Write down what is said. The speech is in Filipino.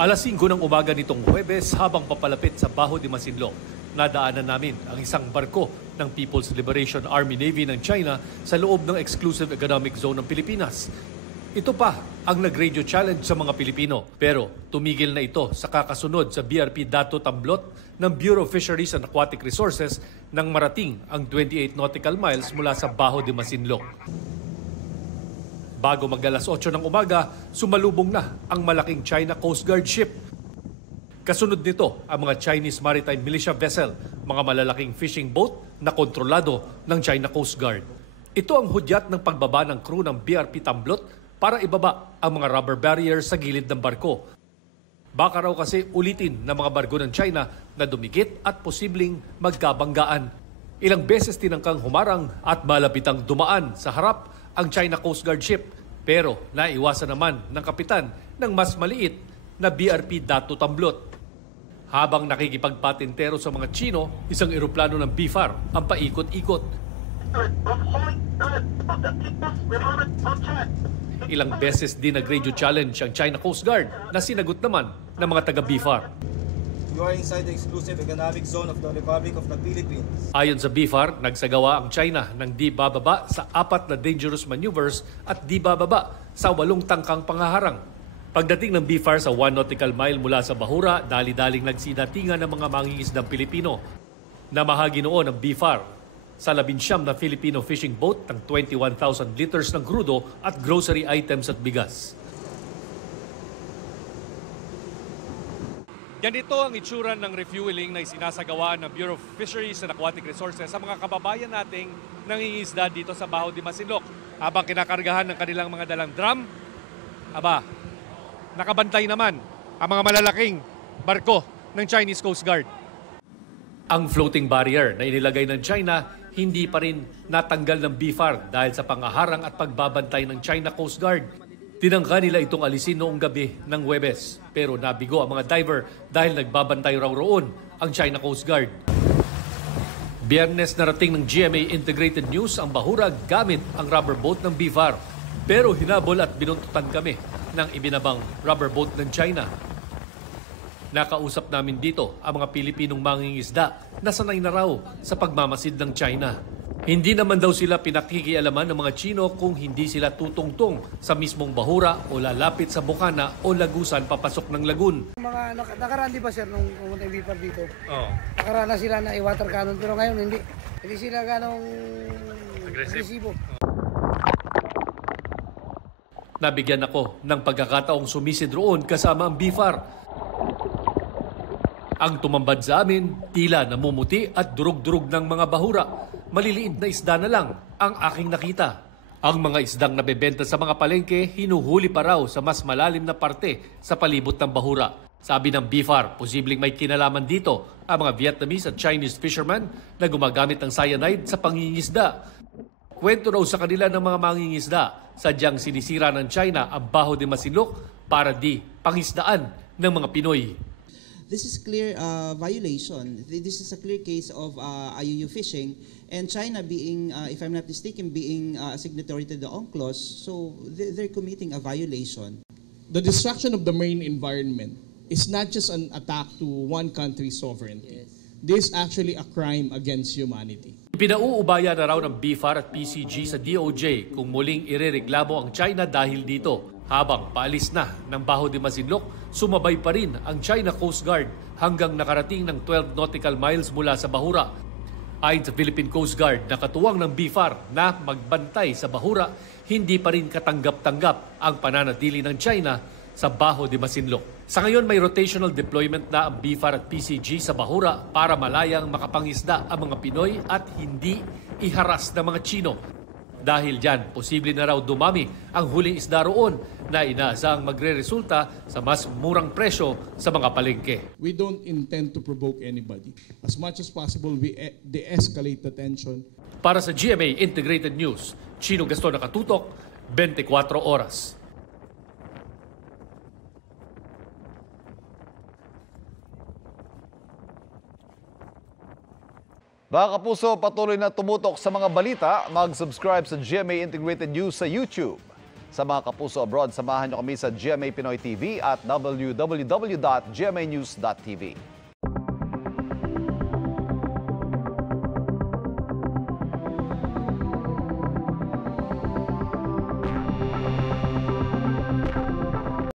Alas 5 ng umaga nitong Huwebes habang papalapit sa Baho de Masinloc, nadaanan namin ang isang barko ng People's Liberation Army Navy ng China sa loob ng Exclusive Economic Zone ng Pilipinas. Ito pa ang nag-radio challenge sa mga Pilipino, pero tumigil na ito sa kakasunod sa BRP Dato Tamblot ng Bureau of Fisheries and Aquatic Resources nang marating ang 28 nautical miles mula sa Baho de Masinloc. Bago mag-alas 8 ng umaga, sumalubong na ang malaking China Coast Guard ship. Kasunod nito ang mga Chinese Maritime Militia Vessel, mga malalaking fishing boat na kontrolado ng China Coast Guard. Ito ang hudyat ng pagbaba ng crew ng BRP Tamblot para ibaba ang mga rubber barriers sa gilid ng barko. Baka raw kasi ulitin ng mga barko ng China na dumikit at posibleng magkabanggaan. Ilang beses tinangkang humarang at malapitang dumaan sa harap ang China Coast Guard ship, pero naiwasan naman ng kapitan ng mas maliit na BRP Dato Tamblot. Habang nakikipagpatintero sa mga Chino, isang eroplano ng BFAR ang paikot-ikot. Ilang beses din nag-radio challenge ang China Coast Guard na sinagot naman ng mga taga-BFAR. You are inside the exclusive economic zone of the Republic of the Philippines. Ayon sa BFAR, nagsagawa ang China ng di bababa sa 4 na dangerous maneuvers at di bababa sa 8 tangkang panghaharang. Pagdating ng BFAR sa 1 nautical mile mula sa Bahura, dali-daling nagsidatingan ng mga mangingisdang Pilipino. Namahagi noon ng BFAR sa 19 na Filipino fishing boat ng 21,000 liters ng crudo at grocery items at bigas. Ganito ang itsura ng refueling na isinasagawa ng Bureau of Fisheries and Aquatic Resources sa mga kababayan nating nangingisda dito sa Baho de Masinloc. Habang kinakargahan ng kanilang mga dalang drum, nakabantay naman ang mga malalaking barko ng Chinese Coast Guard. Ang floating barrier na inilagay ng China hindi pa rin natanggal ng BFAR dahil sa pangaharang at pagbabantay ng China Coast Guard. Tinangka nila itong alisin noong gabi ng Huwebes, pero nabigo ang mga diver dahil nagbabantay raw roon ang China Coast Guard. Biyernes narating ng GMA Integrated News ang Bahura gamit ang rubber boat ng BFAR, pero hinabol at binuntutan kami ng ibinabang rubber boat ng China. Nakausap namin dito ang mga Pilipinong mangingisda na sanay na raw sa pagmamasid ng China. Hindi naman daw sila pinakikialaman ng mga Chino kung hindi sila tutungtong sa mismong Bahura o lalapit sa Bukana o Lagusan papasok ng lagoon. Mga nakaraan di ba sir nung pumunta yung BFAR dito? Oo. Nakaraan na sila na i-water cannon pero ngayon hindi. Hindi sila ganong agresibo. Nabigyan ako ng pagkakataong sumisid roon kasama ang BFAR. Ang tumambad sa amin, tila namumuti at durug-durug ng mga bahura. Maliliit na isda na lang ang aking nakita. Ang mga isdang nabebenta sa mga palengke, hinuhuli pa raw sa mas malalim na parte sa palibot ng bahura. Sabi ng BFAR, posibleng may kinalaman dito ang mga Vietnamese at Chinese fishermen na gumagamit ng cyanide sa pangingisda. Kwento raw sa kanila ng mga mangingisda, sadyang sinisira ng China ang Baho de Masinloc para di pangisdaan ng mga Pinoy. This is clear violation. This is a clear case of IUU fishing, and China being, if I'm not mistaken, being a signatory to the UNCLOS, so they're committing a violation. The destruction of the marine environment is not just an attack to one country's sovereignty. Yes. This is actually a crime against humanity. Pinauubaya na raw ng BFAR at PCG sa DOJ kung muling irereklamo ang China dahil dito. Habang paalis na ng Baho de Masinloc, sumabay pa rin ang China Coast Guard hanggang nakarating ng 12 nautical miles mula sa Bahura. Ayon sa Philippine Coast Guard, nakatuwang ng BFAR na magbantay sa Bahura, hindi pa rin katanggap-tanggap ang pananatili ng China sa Baho de Masinloc. Sa ngayon, may rotational deployment na ang BFAR at PCG sa Bahura para malayang makapangisda ang mga Pinoy at hindi iharas ng mga Chino. Dahil dyan, posible na raw dumami ang huling isda roon na inaasang magre-resulta sa mas murang presyo sa mga palengke. We don't intend to provoke anybody. As much as possible, we de-escalate the tension. Para sa GMA Integrated News, Chino Gaston Nakatutok, 24 Oras. Mga kapuso, patuloy na tumutok sa mga balita. Mag-subscribe sa GMA Integrated News sa YouTube. Sa mga kapuso abroad, samahan nyo kami sa GMA Pinoy TV at www.gmanews.tv.